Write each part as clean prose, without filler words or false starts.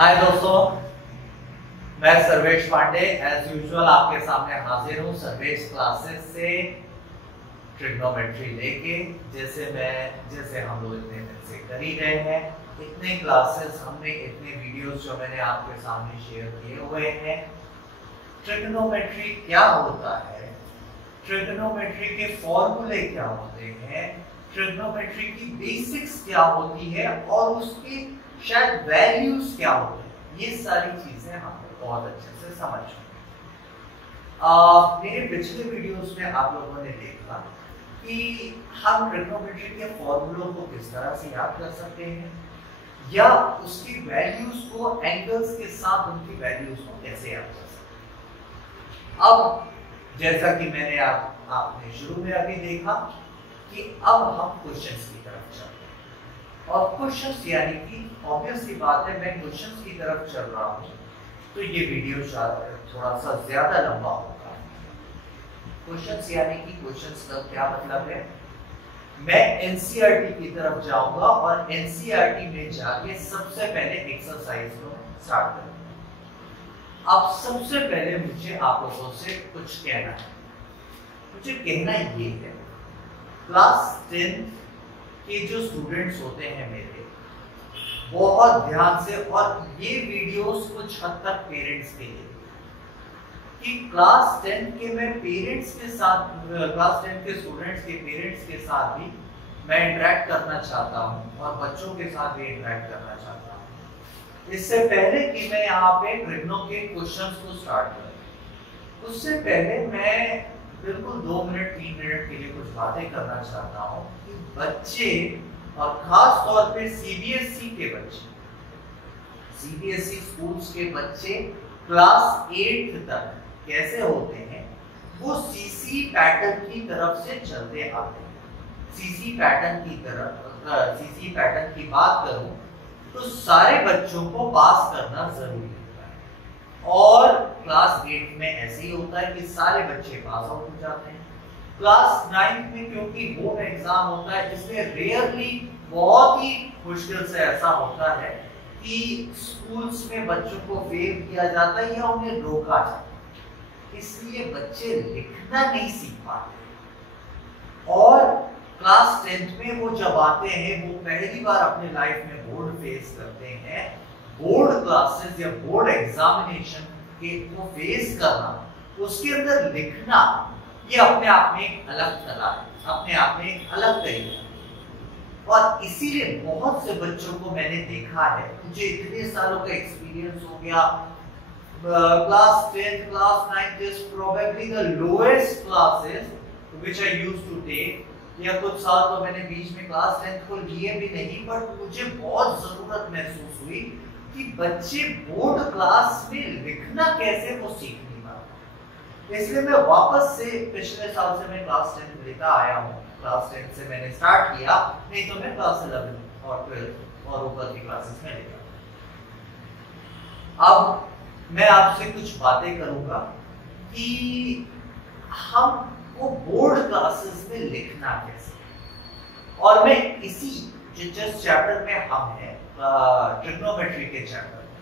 हाय दोस्तों, मैं Sarvesh Pandey as usual आपके सामने हाजिर हूँ सर्वेश क्लासेस से ट्रिग्नोमेट्री लेके। जैसे हम लोग इतने दिन से कर ही रहे हैं, इतने क्लासेस हमने, इतने वीडियोस जो मैंने आपके सामने शेयर किए हुए हैं। ट्रिग्नोमेट्री क्या होता है, ट्रिग्नोमेट्री के फॉर्मूले क्या होते हैं, ट्रिग्नोमेट्री की बेसिक्स क्या होती है और उसकी शायद वैल्यूज क्या होते हैं, ये सारी चीजें हम बहुत अच्छे से समझ चुके हैं। मेरे पिछले वीडियोस में आप लोगों ने देखा कि हम ट्रिग्नोमेट्री के फॉर्मूलों को किस तरह से याद कर सकते हैं या उसकी वैल्यूज को एंगल्स के साथ उनकी वैल्यूज को कैसे याद कर सकते हैं। अब जैसा कि मैंने आपने शुरू में अभी देखा कि अब हम क्वेश्चंस की तरफ चलते हैं और क्वेश्चंस यानी कि ऑब्वियस सी बात है, मैं क्वेश्चंस की तरफ चल रहा हूं तो ये वीडियो थोड़ा सा ज्यादा लंबा होगा। क्वेश्चंस यानी कि क्वेश्चंस का क्या मतलब है, मैं एनसीईआरटी की तरफ जाऊंगा और एनसीईआरटी में जाके सबसे पहले एक्सरसाइज को स्टार्ट करूंगा। अब सबसे पहले मुझे आप लोगों से कुछ कहना है। मुझे कहना ये है, क्लास 10 के जो स्टूडेंट्स होते हैं मेरे, बहुत ध्यान से, और ये वीडियोस कुछ हद तक पेरेंट्स के लिए, कि क्लास 10 के मैं पेरेंट्स के साथ, क्लास 10 के स्टूडेंट्स के पेरेंट्स के साथ भी मैं इंटरेक्ट करना चाहता हूँ और बच्चों के साथ भी इंटरेक्ट करना चाहता हूँ। इससे पहले कि मैं यहाँ पे ट्रिग्नो के क्वेश्चंस को स्टार्ट करूँ, उससे पहले मैं बिल्कुल 2 मिनट 3 मिनट के लिए कुछ बातें करना चाहता हूँ कि बच्चे, और खास तौर पे सीबीएसई के बच्चे, सीबीएसई स्कूल्स के बच्चे क्लास 8 तक कैसे होते हैं, वो सीसी पैटर्न की तरफ से चलते आते हैं। सीसी पैटर्न की तरफ, सीसी पैटर्न की बात करूं तो सारे बच्चों को पास करना जरूरी होता है और क्लास 8 में ऐसे ही होता है कि सारे बच्चे पास आउट हो जाते हैं। क्लास 9 में क्योंकि बोर्ड एग्जाम होता है, इसलिए रेयरली, बहुत ही मुश्किल से ऐसा होता है कि स्कूल्स में बच्चों को फेल किया जाता है या उन्हें रोका जाता है, इसलिए बच्चे लिखना नहीं सीख पाते। और क्लास 10th में वो जब आते हैं, वो पहली बार अपने लाइफ में बोर्ड फेस करते हैं, बोर्ड क्लासेस या बोर्ड एग्जामिनेशन के को फेस करना, उसके अंदर लिखना, ये अपने आप में एक अलग कला है, अपने आप में एक अलग तरीका है। और इसीलिए बहुत से बच्चों को मैंने देखा है, मुझे इतने सालों का एक्सपीरियंस हो गया, class 10, class 9 is probably the lowest classes which I used to take, या कुछ साल तो मैंने बीच में क्लास 10 को लिए भी नहीं, बट मुझे बहुत जरूरत महसूस हुई कि बच्चे बोर्ड क्लास में लिखना कैसे वो सीख नहीं पाते। इसलिए मैं वापस से पिछले साल से मैं क्लास 10 लेता आया हूँ। क्लास 10 से मैंने स्टार्ट किया, नहीं तो मैं क्लास 11 और 12 और ऊपर की क्लासेस में लेता। अब मैं आपसे कुछ बातें करूंगा कि हम वो बोर्ड क्लासेस में लिखना कैसे, और मैं इसी जिस चैप्टर में हम हैं, ट्रिग्नोमेट्री के चैप्टर में,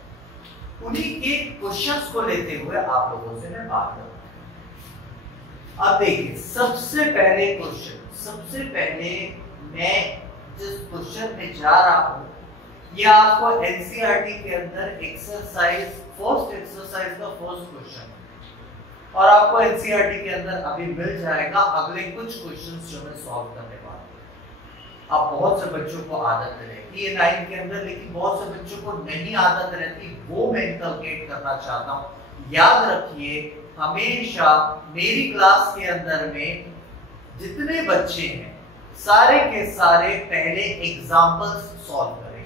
उन्हीं के क्वेश्चंस को लेते हुए आप लोगों से मैं बात करूंगा। अब देखिए, सबसे पहले क्वेश्चन, सबसे पहले मैं जिस क्वेश्चन में जा रहा हूं, ये आपको एनसीईआरटी के अंदर एक्सरसाइज, फर्स्ट एक्सरसाइज का फर्स्ट क्वेश्चन, और आपको एनसीईआरटी के अंदर अभी मिल जाएगा अगले कुछ क्वेश्चंस जो मैं सॉल्व करने वाला हूं। अब बहुत से बच्चों को आदत रहती है 9 के अंदर, लेकिन बहुत से बच्चों को नहीं आदत रहती, वो मैं इनकलकेट करना चाहता हूं। याद रखिए, हमेशा मेरी क्लास के अंदर में जितने बच्चे हैं, सारे के सारे पहले एग्जाम्पल्स सॉल्व करेंगे।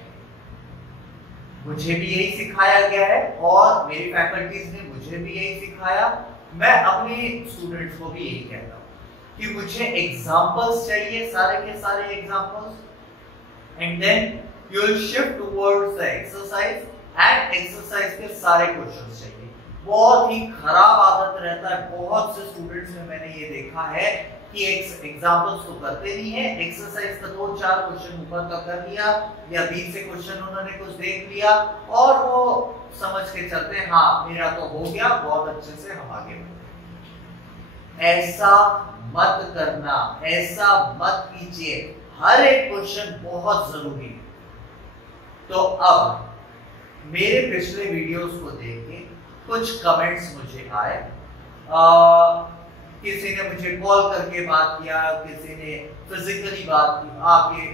मुझे भी यही सिखाया गया है और मेरी फैकल्टीज ने मुझे भी यही सिखाया। मैं अपने स्टूडेंट्स को भी यही कहता हूँ कि मुझे एग्जाम्पल्स चाहिए, सारे के सारे examples, and then you will shift towards the exercise, and exercise के सारे क्वेश्चंस चाहिए। बहुत ही खराब आदत रहता है बहुत से स्टूडेंट्स में, मैंने ये देखा है कि एग्जांपल्स तो करते नहीं है, एक्सरसाइज का 2-4 क्वेश्चन ऊपर का कर लिया या बीच से क्वेश्चन उन्होंने कुछ देख लिया और वो समझ के चलते हैं हाँ मेरा तो हो गया, बहुत अच्छे से हम आगे बढ़ते। ऐसा मत करना, ऐसा मत कीजिए, हर एक क्वेश्चन बहुत जरूरी है। तो अब मेरे पिछले वीडियोस को देख के कुछ कमेंट्स मुझे आए, किसी ने मुझे कॉल करके बात किया, किसी ने फिजिकली बात की,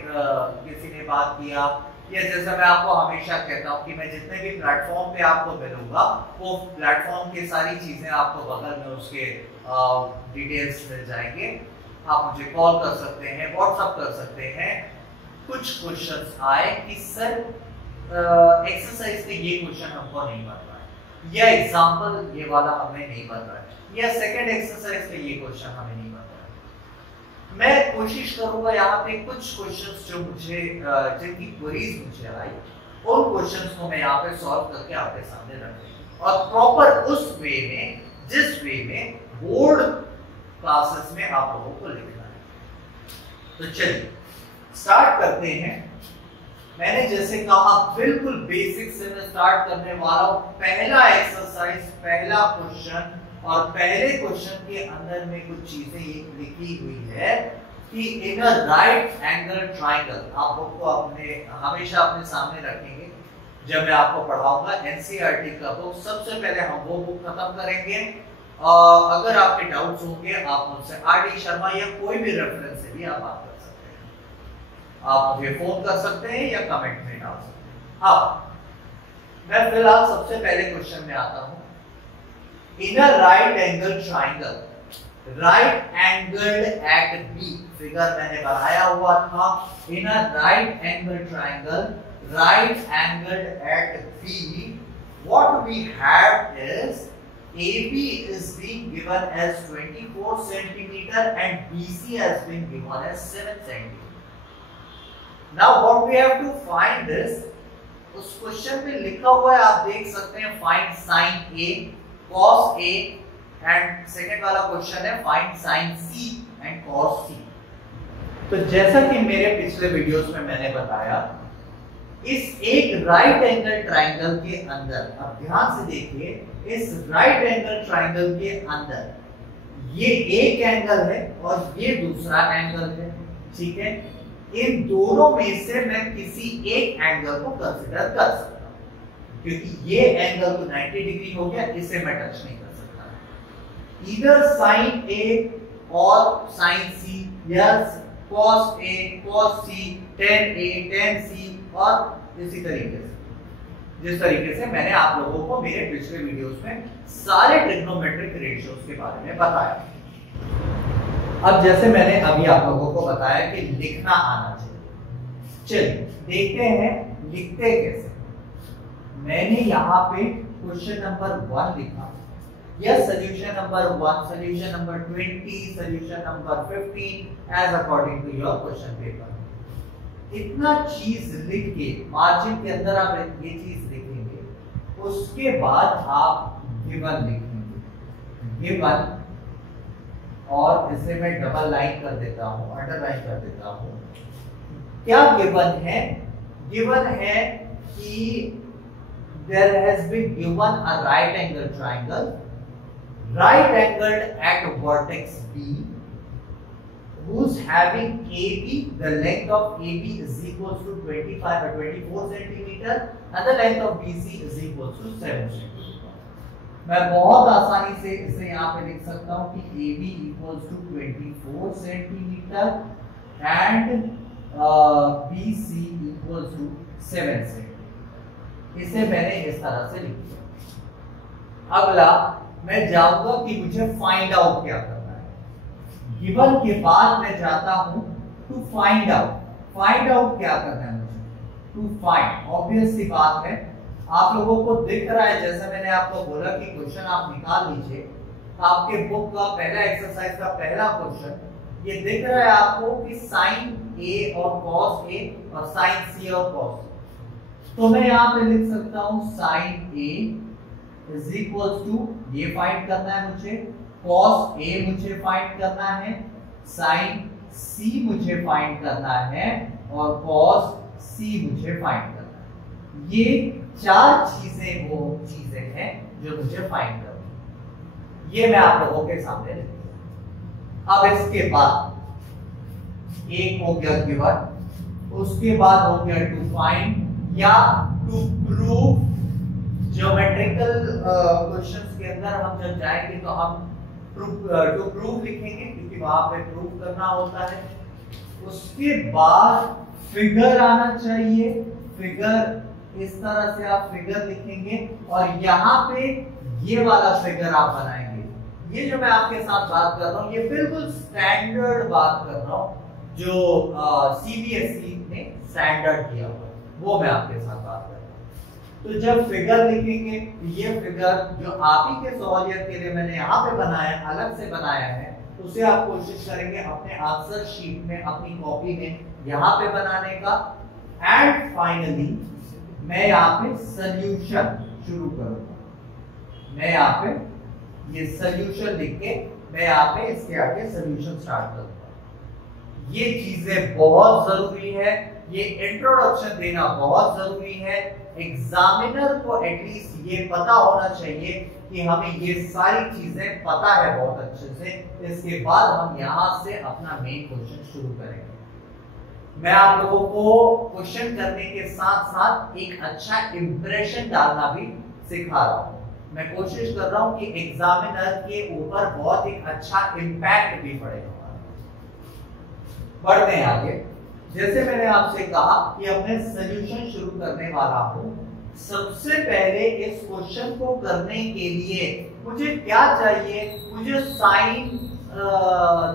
किसी ने बात किया, या जैसा मैं आपको हमेशा कहता हूँ कि मैं जितने भी प्लेटफॉर्म पे आपको मिलूंगा वो प्लेटफॉर्म की सारी चीजें आपको बगल में उसके डिटेल्स मिल जाएंगे। आप मुझे कॉल कर सकते हैं, व्हाट्सएप कर सकते हैं। कुछ क्वेश्चंस आए कि सर एक्सरसाइज के ये क्वेश्चन हमको नहीं बन रहा है, या एग्जांपल ये वाला हमें नहीं बन रहा है, या सेकंड एक्सरसाइज का ये क्वेश्चन हमें नहीं बन रहा है। मैं कोशिश करूंगा यहाँ पे कुछ क्वेश्चंस जो मुझे जिनकी क्वेरीज मुझे आई उन क्वेश्चंस को मैं यहाँ पे सॉल्व करके आपके सामने रखूंगा और प्रॉपर उस वे में, जिस वे में बोर्ड क्लासेस में आप लोगों को लिखना है। तो चलिए स्टार्ट करते हैं। मैंने जैसे कहा बिल्कुल बेसिक से मैं स्टार्ट करने वाला हूं। पहला एक्सरसाइज, पहला क्वेश्चन, और पहले क्वेश्चन के अंदर में कुछ चीजें लिखी हुई है कि इन अ राइट एंगल ट्राइंगल। आप बुक को अपने हमेशा अपने सामने रखेंगे जब मैं आपको पढ़ाऊंगा। एनसीईआरटी का बुक, सबसे पहले हम वो बुक खत्म करेंगे। अगर आपके डाउट्स होंगे आप मुझसे आरडी शर्मा या कोई भी रेफरेंस से भी आप बात कर सकते हैं। आप मुझे फोन कर सकते हैं या कमेंट में डाल सकते हैं। अब मैं फिलहाल सबसे पहले क्वेश्चन में आता हूं। In a right angle triangle, right angled at B, figure मैंने बनाया हुआ था। In a right angle triangle, right angled at B, what we have is AB is being given as 24 centimeter and BC has been given as 7 centimeter. Now what we have to find is, उस question पे लिखा हुआ है आप देख सकते हैं, find sin A cos A, and second वाला क्वेश्चन है find sin C and cos C। तो जैसा कि मेरे पिछले वीडियोस में मैंने बताया, इस एक राइट एंगल ट्राइंगल के अंदर, अब ध्यान से देखिए, इस राइट एंगल ट्राइंगल के अंदर ये एक एंगल है और ये दूसरा एंगल है, ठीक है। इन दोनों में से मैं किसी एक एंगल को कंसीडर कर सकता हूं, क्योंकि ये एंगल तो 90 डिग्री हो गया, इसे मैं टच नहीं कर सकता। इधर साइन ए और साइन सी, या cos A cos C, tan A tan C, और इसी तरीके से जिस तरीके से मैंने आप लोगों को मेरे पिछले वीडियोस में सारे ट्रिग्नोमेट्रिक रेशियोज के बारे में बताया। अब जैसे मैंने अभी आप लोगों को बताया कि लिखना आना चाहिए, चलिए देखते हैं लिखते कैसे। मैंने यहाँ पे क्वेश्चन नंबर 1 लिखा, या solution number 1, solution number 20, solution number 15 as according to your question paper. इतना चीज लिख के मार्जिन के अंदर आप ये चीज लिखेंगे, उसके बाद आप गिवन लिखेंगे, गिवन, और इसे मैं डबल लाइन कर देता हूं, अंडरलाइन कर देता हूं। क्या गिवन है? गिवन है कि there has been given a right angle triangle, right angled at vertex B, who's having AB, the length of AB is equals to 25 or 24 centimeter, and the length of BC is equals to 7 centimeter. मैं बहुत आसानी से इसे यहाँ पे लिख सकता हूँ कि AB equals to 24 centimeter and BC equals to 7 centimeter. इसे मैंने इस तरह से लिख दिया। अगला मैं जाऊंगा कि मुझे फाइंड आउट क्या करना है। गिवन के बाद मैं जाता हूं to find out. Find out क्या करना है मुझे? टू फाइंड, ऑब्वियस सी बात है, आप लोगों को दिख रहा है, जैसे मैंने आपको बोला कि क्वेश्चन आप निकाल लीजिए। आपके बुक का पहला एक्सरसाइज का पहला क्वेश्चन ये दिख रहा है आपको कि साइन ए और कॉस ए और साइन सी और कॉस। तो मैं यहाँ पे लिख सकता हूँ sine A is equal to, ये फाइंड करना है मुझे, कॉस ए मुझे फाइंड करना है, साइन C मुझे फाइंड करना है और कॉस C मुझे फाइंड करना है। ये चार चीजें वो चीजें हैं जो मुझे फाइंड करनी है। ये मैं आप लोगों के सामने लिख दूं। अब इसके बाद एक हो गया गिवन, उसके बाद हो गया टू फाइंड या टू प्रूव। ज्योमेट्रिकल क्वेश्चंस के अंदर हम जब जाएंगे तो हम टू प्रूव लिखेंगे क्योंकि वहां पे प्रूव करना होता है। उसके बाद फिगर आना चाहिए, फिगर इस तरह से आप फिगर लिखेंगे और यहाँ पे ये वाला फिगर आप बनाएंगे। ये जो मैं आपके साथ बात कर रहा हूँ ये बिल्कुल स्टैंडर्ड बात कर रहा हूँ जो CBSE ने स्टैंडर्ड किया हुआ वो मैं आपके साथ बात कर रहा हूँ। तो जब फिगर लिखेंगे ये फिगर जो आप ही के सहूलियत के लिए मैंने यहाँ पे बनाया, अलग से बनाया है, उसे आप कोशिश करेंगे अपने आंसर शीट में, अपनी कॉपी में यहाँ पे बनाने का। एंड फाइनली मैं यहाँ पे सॉल्यूशन शुरू करूंगा। मैं यहाँ पे ये सॉल्यूशन लिख के मैं यहाँ पे इसके आगे सॉल्यूशन स्टार्ट करूंगा। ये चीजें बहुत जरूरी है, ये इंट्रोडक्शन देना बहुत जरूरी है। एग्जामिनर को एटलीस्ट ये पता होना चाहिए कि हमें ये सारी चीजें पता है बहुत अच्छे से। इसके बाद हम यहाँ से अपना मेन क्वेश्चन शुरू करेंगे। मैं आप लोगों को क्वेश्चन करने के साथ साथ एक अच्छा इंप्रेशन डालना भी सिखा रहा हूँ। मैं कोशिश कर रहा हूँ कि एग्जामिनर के ऊपर बहुत एक अच्छा इम्पैक्ट भी पड़ेगा। बढ़ते हैं आगे। जैसे मैंने आपसे कहा कि अब मैं सॉल्यूशन शुरू करने वाला हूं। सबसे पहले इस क्वेश्चन को करने के लिए मुझे क्या चाहिए? मुझे sine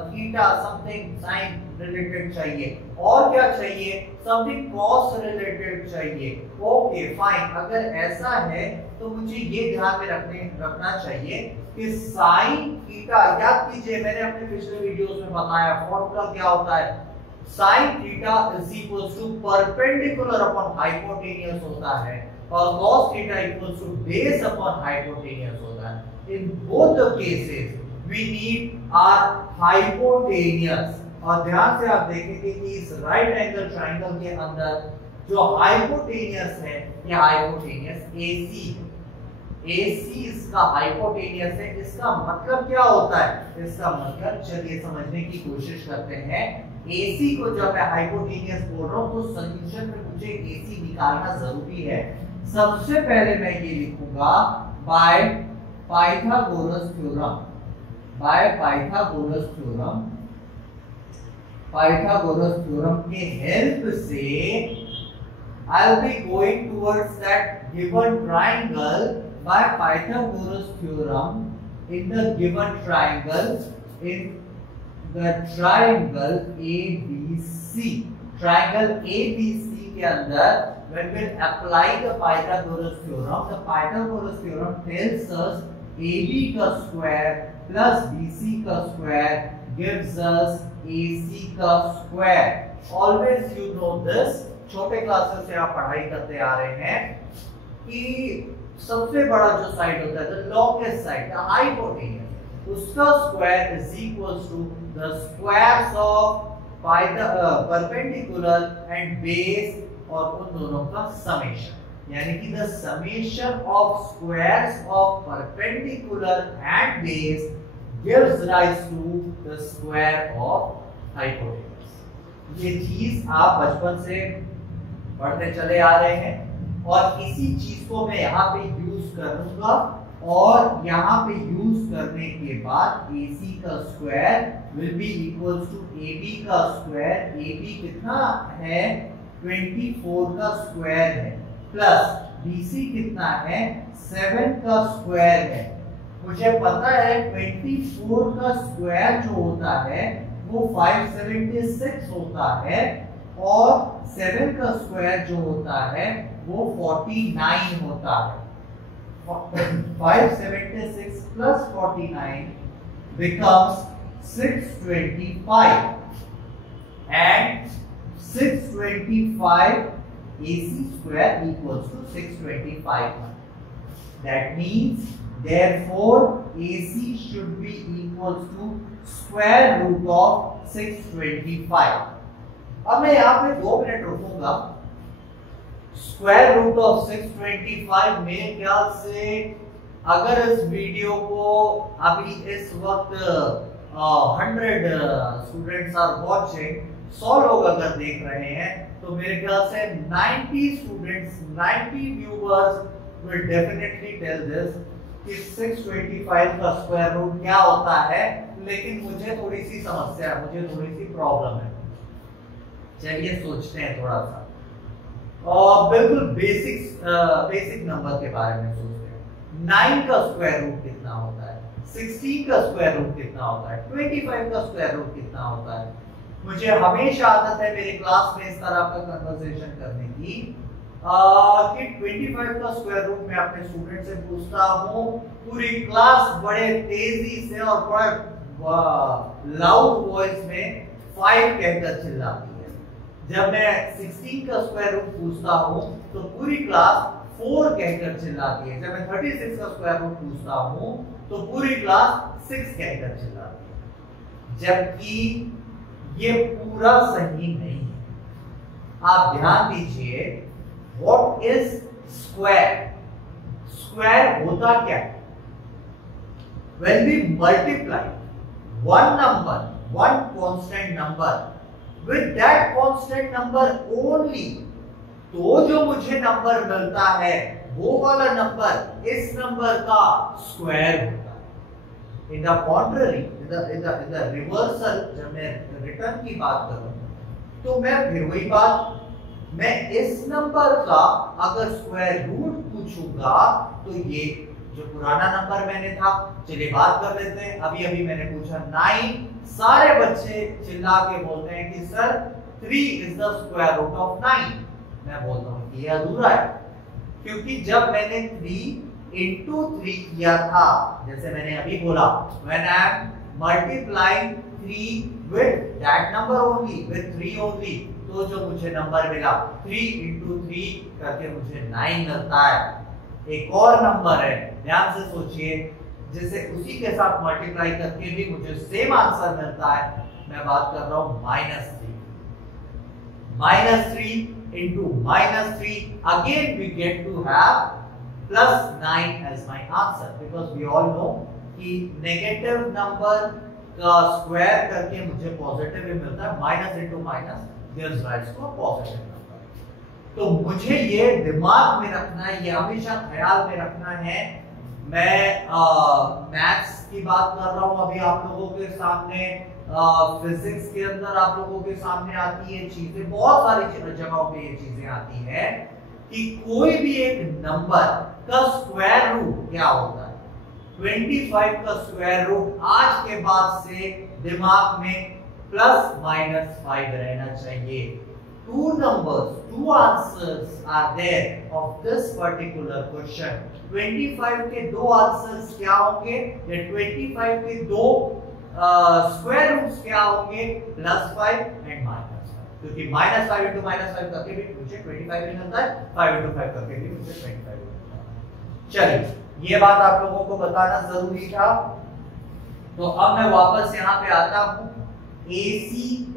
theta something sine related चाहिए। और क्या चाहिए? समथिंग कॉस रिलेटेड चाहिए। ओके फाइन, अगर ऐसा है तो मुझे ये ध्यान में रखना चाहिए कि साइन थीटा, याद कीजिए मैंने अपने पिछले वीडियोस में बताया फॉर्मूला क्या होता है। sin theta is equals to perpendicular upon hypotenuse होता है और cos theta equals to base upon hypotenuse होता है। In both the cases we need our hypotenuse। और ध्यान से आप देखेंगे कि इस राइट एंगल ट्राइंगल के अंदर जो हाइपोटेनियस है ये हाइपोटेनियस AC है। AC इसका हाइपोटेनियस है। इसका मतलब क्या होता है? इसका मतलब चलिए समझने की कोशिश करते हैं। AC को जब मैं हाइपोटेनियस बोल रहा हूं तो सॉल्यूशन में मुझे AC निकालना जरूरी है। सबसे पहले मैं ये लिखूंगा by Pythagoras theorem. By Pythagoras theorem, Pythagoras theorem के हेल्प से I'll be going towards that given triangle by Pythagoras theorem in the given triangle, in the triangle ABC। triangle ABC के अंदर when we apply the Pythagoras theorem, the Pythagoras theorem tells us AB का square plus BC का square gives us AC का square। Always you know this, छोटे classes से आप पढ़ाई करते आ रहे हैं कि सबसे बड़ा जो साइड होता है the longest side, the hypotenuse, उसका square is equals to the squares of perpendicular and base और उन दोनों का समेशन। यानी कि the summation of squares of perpendicular and base gives rise to the square of hypotenuse. ये चीज आप बचपन से पढ़ते चले आ रहे हैं और इसी चीज को मैं यहाँ पे यूज करूंगा और यहाँ पे यूज करने के बाद AC का square will be equals to AB का स्क्वायर। AB कितना है? 24 का स्क्वायर है प्लस BC कितना है? 7 का स्क्वायर है। मुझे पता है 24 का स्क्वायर जो होता है वो 576 होता है और 7 का स्क्वायर जो होता है वो 49 होता है। 576 plus 49 becomes 625 and 625 AC square equals to 625। That means therefore AC should be equals to square root of 625। अब मैं यहाँ पे 2 मिनट रुकूंगा। स्क्वायर रूट ऑफ 625 मेरे ख्याल से अगर इस वीडियो को अभी इस वक्त 100 स्टूडेंट्स आर वाचिंग, 100 लोग अगर देख रहे हैं, तो मेरे ख्याल से 90 students, 90 viewers will definitely tell this कि 625 का स्क्वायर रूट क्या होता है। लेकिन मुझे थोड़ी सी समस्या है, मुझे थोड़ी सी प्रॉब्लम है। चलिए सोचते हैं थोड़ा सा, और बिल्कुल बेसिक नंबर के बारे में सोचते हैं। 9 का स्क्वायर रूट कितना होता है, 16 का स्क्वायर रूट कितना होता है, 25 का स्क्वायर रूट कितना होता है। मुझे हमेशा आदत है मेरे क्लास में इस तरह का कन्वर्सेशन करने की कि 25 का स्क्वायर रूट मैं अपने स्टूडेंट से पूछता हूँ, पूरी क्लास बड़े तेजी से और बड़े लाउड वॉइस में 5 कहकर चिल्लाती है। जब मैं 16 का स्क्वायर रूट पूछता हूँ तो पूरी क्लास 4 कहकर चिल्लाती है। जब मैं 36 का स्क्वायर रूट पूछता हूँ तो पूरी क्लास 6 कहकर चिल्लाती है, जबकि ये पूरा सही नहीं है। आप ध्यान दीजिए, व्हाट इज स्क्वायर? स्क्वायर होता क्या है? When we multiply one number, one constant number with that constant number only, तो जो मुझे नंबर मिलता है वो वाला नंबर इस नंबर का स्क्वायर होता है। In the contrary, in the reversal, जब मैं रिटर्न की बात करूं तो मैं फिर वही बात, मैं इस नंबर का अगर स्क्वायर रूट पूछूंगा तो ये जो पुराना नंबर मैंने था, चलिए बात कर लेते हैं। अभी अभी मैंने पूछा 9, सारे बच्चे चिल्ला के बोलते हैं कि sir 3 is the square root of 9। मैं बोलता हूँ कि ये अधूरा है, क्योंकि जब मैंने 3 into 3 किया था, जैसे मैंने अभी बोला, when I am multiplying 3 with that number only, with 3 only, तो जो मुझे नंबर मिला 3 into 3 करके मुझे 9 मिलता है। एक और नंबर है, ध्यान से सोचिए, जिसे उसी के साथ मल्टीप्लाई करके भी मुझे सेम आंसर मिलता है। मैं बात कर रहा हूं -3। -3 into -3, again we get to have +9 as my answer, because we all know कि नेगेटिव नंबर का स्क्वायर करके मुझे पॉजिटिव ही मिलता है। Minus into minus gives rise to positive number. तो मुझे ये दिमाग में रखना है, ये हमेशा ख्याल में रखना है। मैं मैथ्स की बात कर रहा हूँ अभी आप लोगों के सामने, फिजिक्स के अंदर आप लोगों के सामने आती है चीजें, बहुत सारी जगहों पे ये चीजें आती है कि कोई भी एक नंबर का स्क्वायर रूट क्या होता है। 25 का स्क्वायर रूट आज के बाद से दिमाग में ±5 रहना चाहिए। Two numbers, 2 answers are there of this particular question. 25 के 2 आंसर्स क्या होंगे, या 25 के 2 स्क्वायर रूट्स क्या होंगे, +5 एंड -5, क्योंकि -5 into -5 करके भी मुझे 25 ही मिलता है, 5 into 5 करके भी मुझे 25 मिलता है। चलिए, ये बात आप लोगों को बताना जरूरी था। तो अब मैं वापस यहाँ पे आता हूँ। AC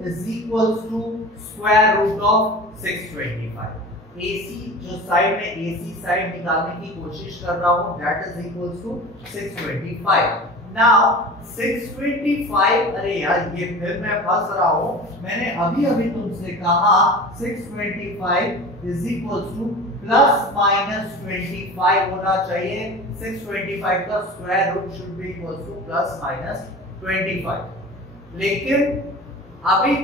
is equals to square root of 625। AC जो साइड में AC साइड निकालने की कोशिश कर रहा हूँ, that is equals to 625। Now 625, अरे यार ये फिर मैं फंस रहा हूँ। मैंने अभी तुमसे कहा 625 is equals to ±25 होना चाहिए। 625 का square root should be equals to ±25। लेकिन अभी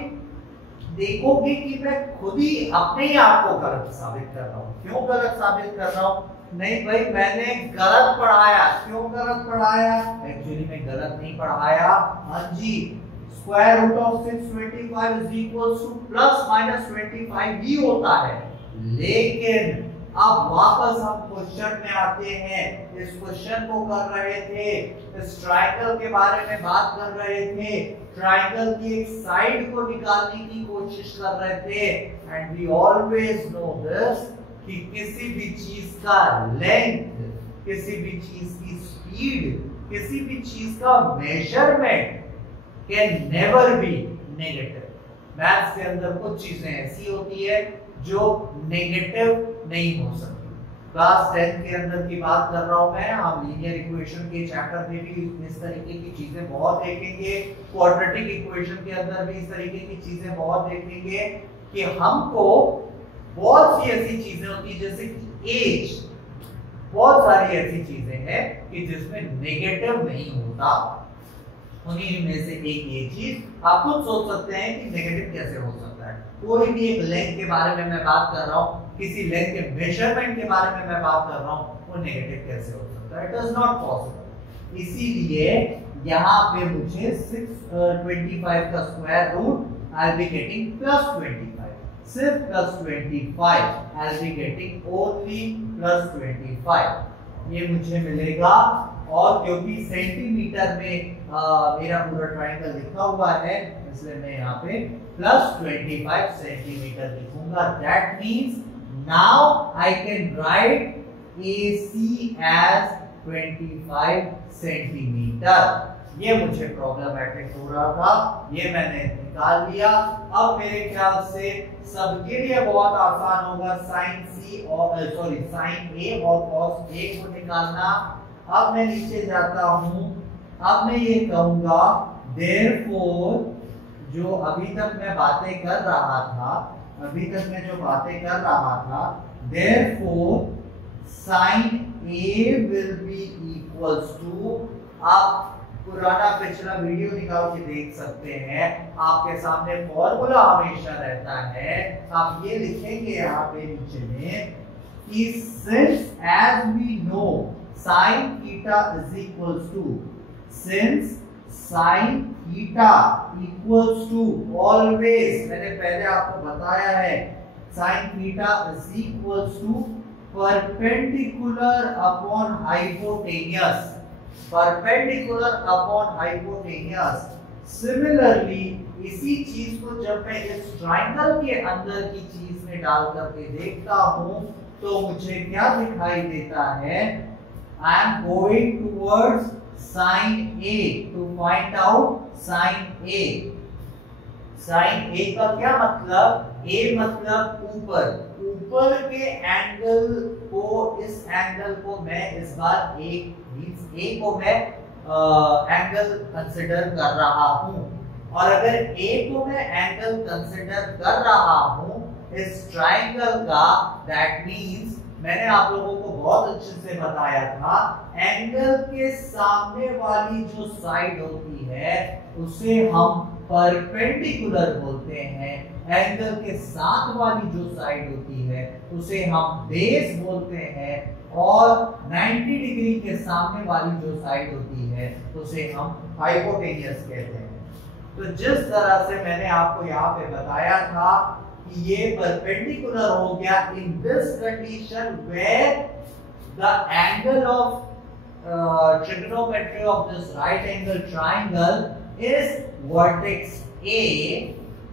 देखोगे कि मैं खुद ही अपने ही आप को गलत साबित कर रहा हूं। क्यों गलत साबित कर रहा हूं? नहीं भाई, मैंने गलत पढ़ाया। क्यों गलत पढ़ाया? एक्चुअली मैं गलत नहीं पढ़ाया। हाँ जी, square root of 625 is equal to ±25 ही होता है। लेकिन अब वापस हम क्वेश्चन में आते हैं। इस क्वेश्चन को कर रहे थे, इस ट्रायंगल के बारे में बात कर रहे थे, ट्रायंगल की एक साइड को निकालने की कोशिश कर रहे थे। And we always know this कि किसी भी चीज का लेंथ किसी भी चीज की स्पीड, किसी भी चीज का measurement can never be negative. Maths के अंदर कुछ चीजें ऐसी होती है जो नेगेटिव नहीं हो सकती। क्लास 10 के अंदर की बात कर रहा हूं मैं, हम लीनियर इक्वेशन के चैप्टर में भी इस तरीके की चीजें बहुत देखेंगे, क्वाड्रेटिक इक्वेशन के अंदर भी इस तरीके की चीजें बहुत देखेंगे कि हमको बहुत सी ऐसी चीजें होती है जैसे कि एज, बहुत सारी ऐसी चीजें हैं कि जिसमें नेगेटिव नहीं होता। उन्हीं में से एक ये चीज आप खुद सोच सकते हैं कि नेगेटिव कैसे हो सकता है। कोई भी एक लेंथ के बारे में मैं बात कर रहा हूं, किसी लेंथ के मेजरमेंट के बारे में मैं बात कर रहा हूं, वो नेगेटिव कैसे हो सकता है? It is not possible. इसीलिए यहाँ पे मुझे 625 का square root I will be getting +25, सिर्फ +25, I will be getting only +25 ये मुझे मिलेगा। और क्योंकि सेंटीमीटर में मेरा पूरा ट्रायंगल लिखा हुआ है, इसलिए मैं यहाँ पे +25 सेंटीमीटर लिखूंगा। That means now I can write AC as 25 centimetre. ये मुझे प्रॉब्लमैटिक हो रहा था, ये मैंने निकाल लिया। अब मेरे ख्याल से सबके लिए बहुत आसान होगा sin A और cos A को निकालना। अब मैं नीचे जाता हूं, अब मैं ये कहूंगा therefore, जो अभी तक मैं बातें कर रहा था, therefore sin A will be equals to, आप पुराना पिछला वीडियो निकाल के देख सकते हैं, आपके सामने फॉर्मूला हमेशा रहता है। आप ये लिखेंगे यहाँ पे नीचे में कि since as we know sin theta is equals to, since sin theta equals to always, मैंने पहले आपको बताया है, sin theta is equals to perpendicular upon hypotenuse, perpendicular upon hypotenuse। Similarly, इसी चीज को जब मैं इस ट्रायंगल के अंदर की चीज में डाल करके देखता हूं तो मुझे क्या दिखाई देता है? I am going towards sin A to find out sin A। sin A का क्या मतलब? A मतलब ऊपर, ऊपर के एंगल को, इस एंगल को मैं इस बार A को मैं एंगल कंसिडर कर रहा हूं। और अगर A को मैं एंगल कंसिडर कर रहा हूं इस ट्रायंगल का, दैट मींस मैंने आप लोगों को बहुत अच्छे से बताया था, एंगल के सामने वाली जो साइड होती है उसे हम परपेंडिकुलर बोलते हैं, एंगल के साथ वाली जो साइड होती है उसे हम बेस बोलते हैं, और 90 डिग्री के सामने वाली जो साइड होती है उसे हम हाइपोटेनियस कहते हैं। तो जिस तरह से मैंने आपको यहाँ पे बताया था कि ये परपेंडिकुलर हो गया in this condition where the angle of trigonometry of this right angle triangle is vertex A।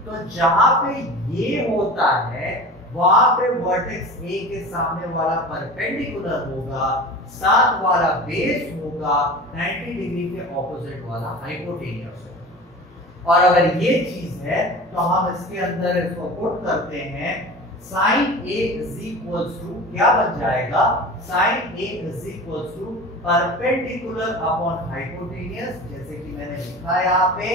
तो जहां पे ये होता है वहां पे वर्टेक्स A के सामने वाला परपेंडिकुलर होगा, साथ वाला बेस होगा, 90 डिग्री के ऑपोजिट वाला हाइपोटेनियस होगा। और अगर ये चीज है तो हम इसके अंदर इसको पुट करते हैं, sin A is equals to क्या बन जाएगा? sin A is equals to perpendicular upon hypotenuse, जैसे कि मैंने लिखा है यहाँ पे।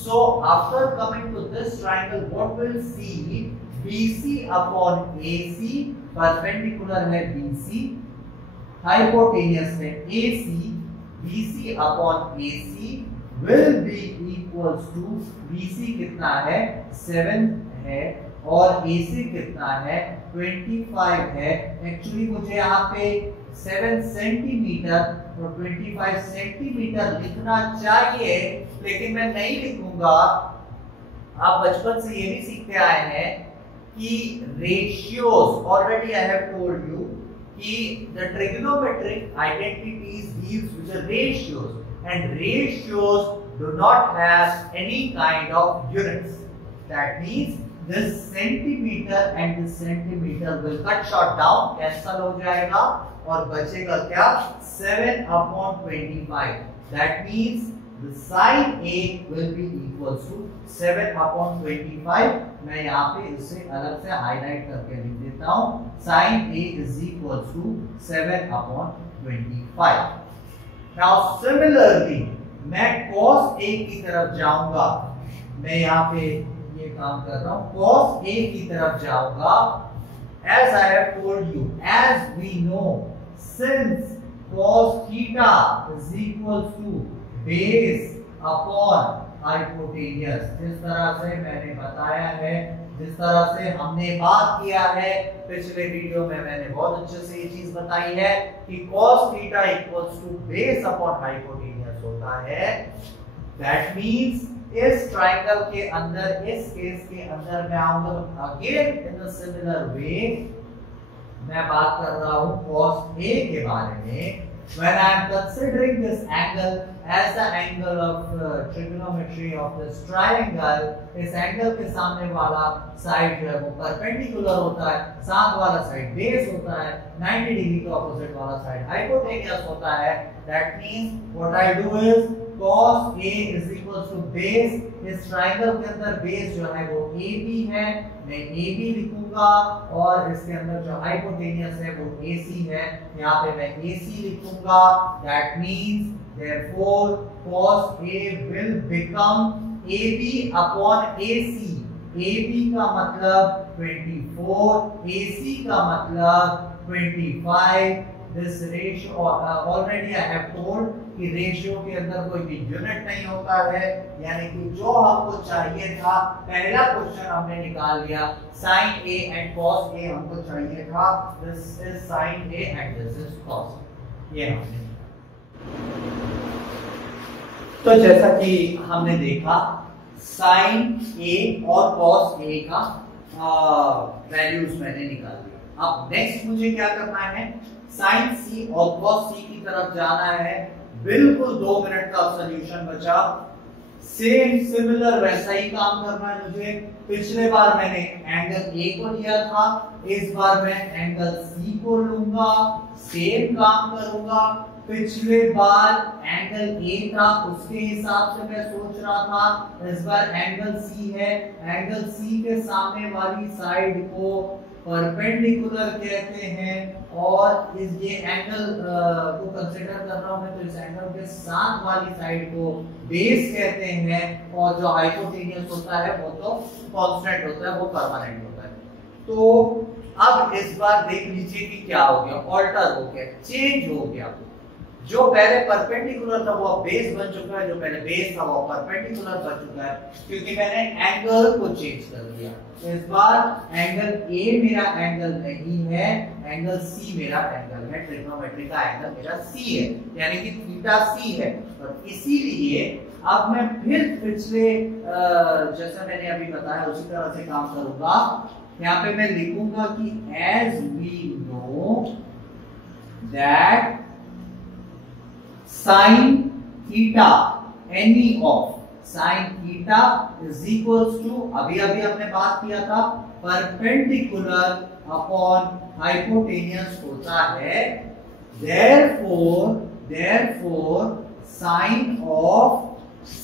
So after coming to this triangle, what will see? BC upon AC, perpendicular है BC, hypotenuse है AC, BC upon AC will be equals to, BC कितना है? 7 है, और AC कितना है? 25 है। एक्चुअली मुझे यहाँ पे 7 सेंटीमीटर और 25 सेंटीमीटर लिखना चाहिए, लेकिन मैं नहीं लिखूंगा। आप बचपन से ये भी सीखते आए हैं कि ratios, already I have told you कि the trigonometric identities deals with the ratios and ratios do not have any kind of units. That means this centimeter and this centimeter will cut short down, cancel हो जाएगा और बचेगा क्या 7/25. That means the sin A will be equals to 7/25. मैं यहाँ पे इसे अलग से हाईलाइट करके लिख देता हूँ. sin A is equals to 7/25. Now similarly मैं cos A की तरफ जाऊंगा. मैं यहाँ पे ये काम कर रहा हूँ. cos A की तरफ जाऊंगा. As I have told you, as we know, since cos theta is equals to base upon hypotenuse, जिस तरह से मैंने बताया है, जिस तरह से हमने बात किया है पिछले वीडियो में, मैंने बहुत अच्छे से ये चीज बताई है कि cos theta equals to base upon hypotenuse होता है. That means इस ट्रायंगल के अंदर, इस केस के अंदर मैं आऊंगा again in the similar way. मैं बात कर रहा हूं cos A के बारे में. When I am considering this angle as the angle of trigonometry of this triangle, इस एंगल के सामने वाला साइड जो है वो परपेंडिकुलर होता है, साथ वाला साइड बेस होता है, 90 डिग्री के ऑपोजिट वाला साइड हाइपोटेन्यूस होता है. That means what I do is cos A is equals to base. इस ट्रायंगल के अंदर बेस जो है वो AB है, मैं AB लिखूंगा और इसके अंदर जो हाइपोटेन्यूस है वो AC है, यहाँ पे मैं AC लिखूंगा. That means therefore cos A will become AB upon AC. AB का मतलब 24, AC का मतलब 25. This ratio already I have told कि रेशियो के अंदर कोई भी यूनिट नहीं होता है, यानी कि जो हमको चाहिए था, पहला क्वेश्चन हमने निकाल लिया. sin A and cos A हमको चाहिए था. This is sin A and this is cos. ये हमने. तो जैसा कि हमने देखा sin A और cos A का वैल्यूज मैंने निकाल दिया. अब नेक्स्ट मुझे क्या करना है, sin C और cos C की तरफ जाना है. बिल्कुल 2 मिनट का सॉल्यूशन बचा. सेम सिमिलर वैसा ही काम करना है मुझे. पिछले बार मैंने एंगल A को लिया था, इस बार मैं एंगल C को लूंगा, सेम काम करूंगा. पिछले बार एंगल A था, उसके हिसाब से मैं सोच रहा था. इस बार एंगल C है, एंगल C के सामने वाली साइड को परपेंडिकुलर कहते हैं और इस ये एंगल को कंसीडर कर रहा हूं मैं, तो इस एंगल के साथ वाली साइड को बेस कहते हैं और जो हाइपोटेन्यूस होता है वो तो कांस्टेंट होता है, वो परमानेंट होता है. तो अब इस बार देख लीजिए कि क्या हो गया, ऑल्टर हो गया, चेंज हो गया. जो पहले परपेंडिकुलर था वो अब बेस बन चुका है, जो पहले बेस था वो परपेंडिकुलर बन चुका है, क्योंकि मैंने एंगल को चेंज कर दिया. तो इस बार एंगल A मेरा एंगल नहीं है, एंगल C मेरा एंगल है. ट्रिग्नोमेट्री का एंगल मेरा C है, यानी कि थीटा C है. और इसीलिए अब मैं फिर पिछले जैसा मैंने अभी बताया उसी तरह से काम करूंगा. यहाँ पे मैं लिखूंगा कि as we know that sin theta any of sin theta is equals to, अभी हमने बात किया था, परपेंडिकुलर अपॉन हाइपोटेन्यूस होता है. therefore sin of C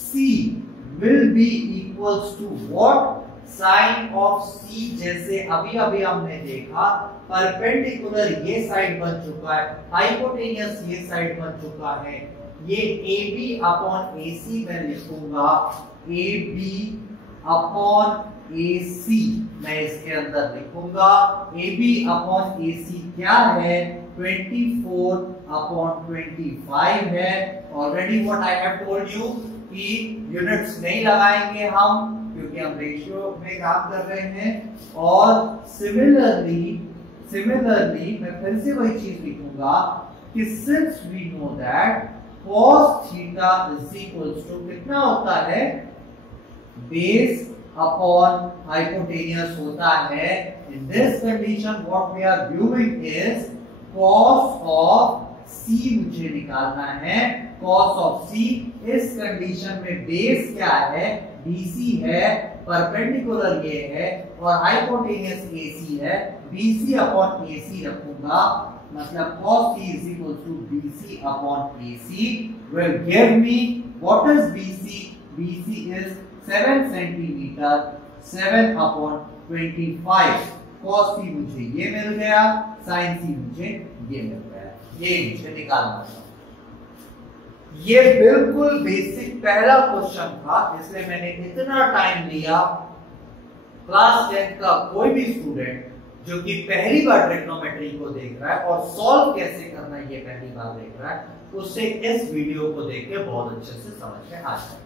will be equals to what? sin of C, जैसे अभी हमने देखा परपेंडिकुलर ये साइड बन चुका है, हाइपोटेन्यूस ये साइड बन चुका है. ये AB अपॉन AC मैं लिखूंगा, AB अपॉन AC मैं इसके अंदर लिखूंगा. AB अपॉन AC क्या है? 24/25 है. Already what I have told you कि यूनिट्स नहीं लगाएंगे हम, क्योंकि हम रेशियो में काम कर रहे हैं. और सिमिलरली मैं फिर से वही चीज लिखूंगा कि since we know that cos theta is equals to कितना होता है? बेस अपॉन हाइपोटेन्यूस होता है. In this condition what we are viewing is cos of C मुझे निकालना है. cos ऑफ C इस कंडीशन में बेस क्या है? BC है. परपेंडिकुलर ये है और हाइपोटेन्यूस AC है, BC अपॉन AC रखूंगा, मतलब cos C is equal to BC upon AC will give me what is BC? BC is 7 centimeter, 7 upon 25. cos C मुझे ये मिल गया, sin C मुझे ये मिल गया, ये मुझे निकालना था। ये बिल्कुल बेसिक पहला क्वेश्चन था, इसलिए मैंने इतना टाइम लिया। क्लास 10 का कोई भी स्टूडेंट जो कि पहली बार ट्रिग्नोमेट्री को देख रहा है और सॉल्व कैसे करना है ये पहली बार देख रहा है, उससे इस वीडियो को देख के बहुत अच्छे से समझ में आ जाएगा।